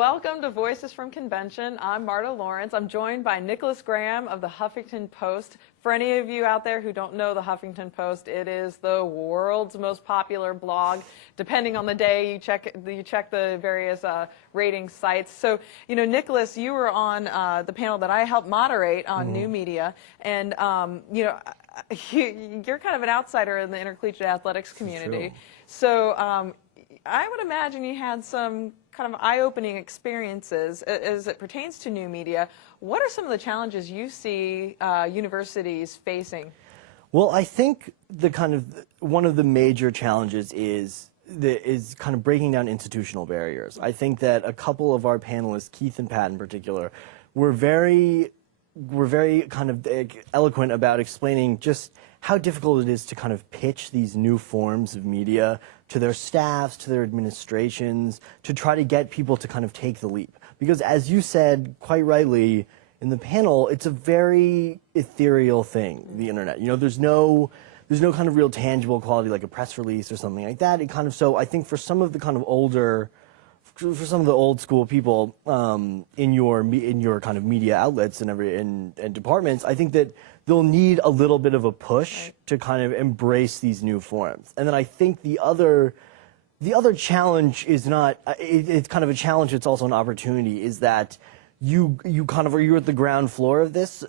Welcome to Voices from Convention. I'm Marta Lawrence. I'm joined by Nicholas Graham of the Huffington Post. For any of you out there who don't know the Huffington Post, it is the world's most popular blog. Depending on the day, you check the various rating sites. So, you know, Nicholas, you were on the panel that I helped moderate on new media, and you know, you're kind of an outsider in the intercollegiate athletics community. So I would imagine you had some kind of eye-opening experiences as it pertains to new media. What are some of the challenges you see universities facing? Well, I think one of the major challenges is kind of breaking down institutional barriers. I think that a couple of our panelists, Keith and Pat in particular, were very kind of eloquent about explaining just how difficult it is to kind of pitch these new forms of media to their staffs, to their administrations, to try to get people to kind of take the leap. Because as you said quite rightly in the panel, it's a very ethereal thing, the internet. You know, there's no kind of real tangible quality like a press release or something like that. So I think for some of the kind of for some of the old school people in your kind of media outlets and departments, I think that they'll need a little bit of a push to kind of embrace these new forms. And then I think the other challenge is not it's kind of a challenge. It's also an opportunity. Is that you're at the ground floor of this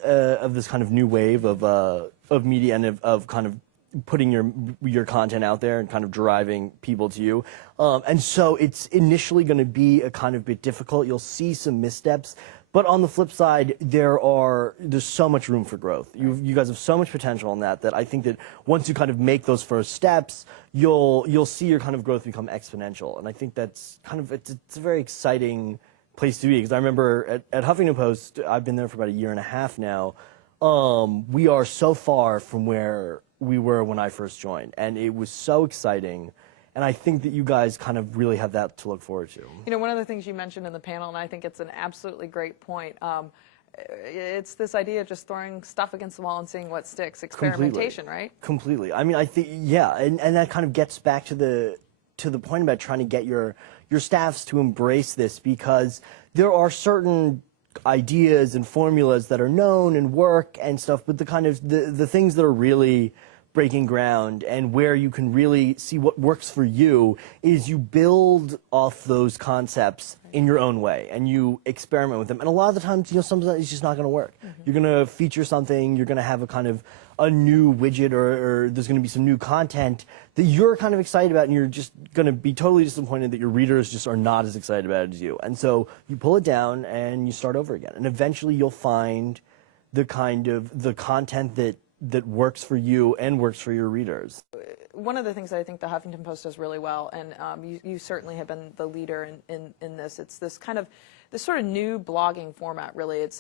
kind of new wave of media and of kind of putting your content out there and kind of driving people to you. And so it's initially going to be a kind of bit difficult. You'll see some missteps. But on the flip side, there's so much room for growth. You guys have so much potential in that I think that once you kind of make those first steps, you'll see your kind of growth become exponential. And I think that's kind of, it's a very exciting place to be. Because I remember at Huffington Post, I've been there for about a year and a half now. We are so far from where we were when I first joined, and it was so exciting. And I think that you guys kind of really have that to look forward to. You know, one of the things you mentioned in the panel, and I think it's an absolutely great point, it's this idea of just throwing stuff against the wall and seeing what sticks, experimentation, right? Completely. I mean, I think, yeah, and that kind of gets back to the point about trying to get your staffs to embrace this, because there are certain ideas and formulas that are known and work and stuff, but the things that are really breaking ground and where you can really see what works for you is you build off those concepts in your own way and you experiment with them. And a lot of the times, you know, sometimes it's just not going to work. You're going to feature something, you're going to have a new widget or there's going to be some new content that you're kind of excited about, and you're just going to be totally disappointed that your readers just are not as excited about it as you. And so you pull it down and you start over again. And eventually you'll find the content that works for you and works for your readers. One of the things that I think the Huffington Post does really well, and you certainly have been the leader in this, it's this sort of new blogging format, really. It's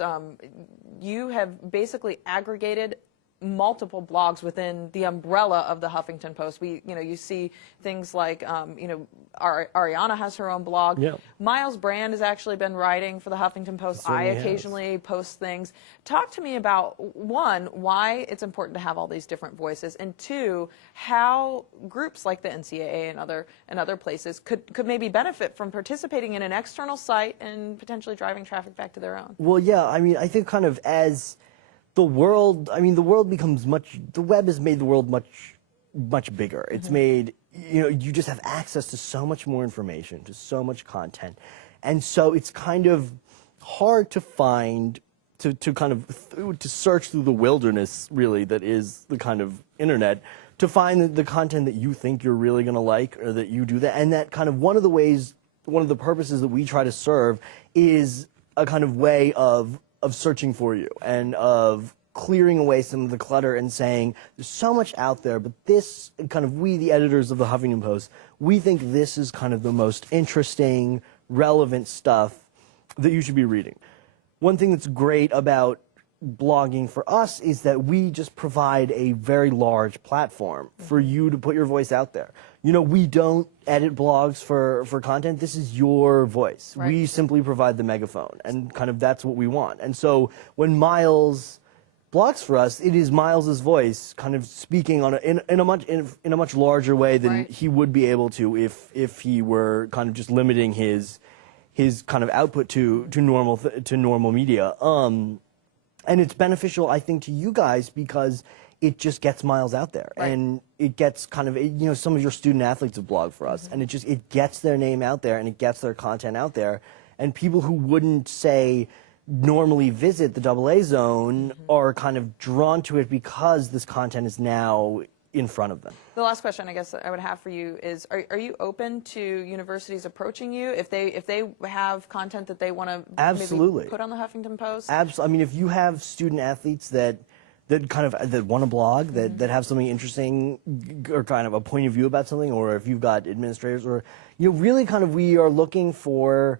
you have basically aggregated multiple blogs within the umbrella of the Huffington Post. You see things like, Ariana has her own blog. Yeah. Miles Brand has actually been writing for the Huffington Post. I occasionally post things. Talk to me about, one, why it's important to have all these different voices, and two, how groups like the NCAA and other places could maybe benefit from participating in an external site and potentially driving traffic back to their own. Well, yeah, I mean, I think kind of as the web has made the world much bigger. It's made, you just have access to so much more information, to so much content. And so it's kind of hard to find, to search through the wilderness, really, that is the kind of internet, to find the content that you think you're really going to like, or that you do that. And that kind of one of the purposes that we try to serve is a kind of way of searching for you and of clearing away some of the clutter and saying, there's so much out there, but this we, the editors of the Huffington Post, we think this is kind of the most interesting, relevant stuff that you should be reading. One thing that's great about blogging for us is that we just provide a very large platform for you to put your voice out there. You know, we don't edit blogs for content. This is your voice. Right. We simply provide the megaphone, and kind of that's what we want. And so when Miles blogs for us, it is Miles's voice kind of speaking in a much larger way than he would be able to if he were kind of just limiting his his kind of output to normal media. And it's beneficial, I think, to you guys because it just gets miles out there, right. and it gets kind of, you know, some of your student athletes have blogged for us, and it gets their name out there, and it gets their content out there, and people who wouldn't say normally visit the AA zone are kind of drawn to it because this content is now in front of them. The last question I guess I would have for you is, are you open to universities approaching you if they have content that they want to maybe put on the Huffington Post? Absolutely. I mean, if you have student athletes that want to blog, that have something interesting or kind of a point of view about something, or if you've got administrators, or, you know, really kind of, we are looking for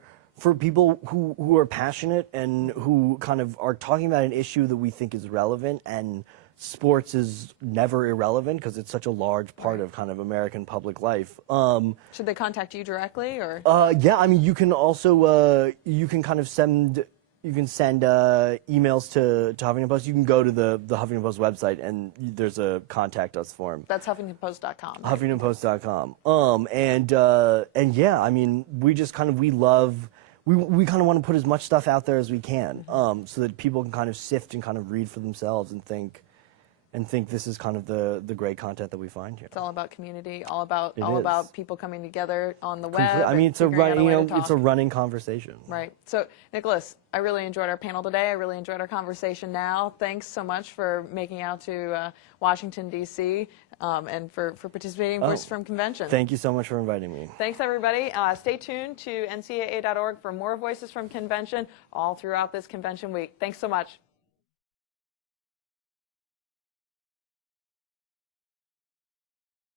people who are passionate and who kind of are talking about an issue that we think is relevant, and sports is never irrelevant because it's such a large part of kind of American public life. Should they contact you directly, or? Yeah, I mean, you can also you can kind of send emails to Huffington Post. You can go to the Huffington Post website, and there's a contact us form. That's HuffingtonPost.com. HuffingtonPost.com. And yeah, I mean, we just kind of we kind of want to put as much stuff out there as we can, so that people can kind of sift and kind of read for themselves and think this is kind of the great content that we find here. It's all about community, all about people coming together on the web. I mean, it's a running conversation. Right. So, Nicholas, I really enjoyed our panel today. I really enjoyed our conversation now. Thanks so much for making out to Washington, D.C., and for participating in Voices from Convention. Thank you so much for inviting me. Thanks, everybody. Stay tuned to ncaa.org for more Voices from Convention all throughout this convention week. Thanks so much.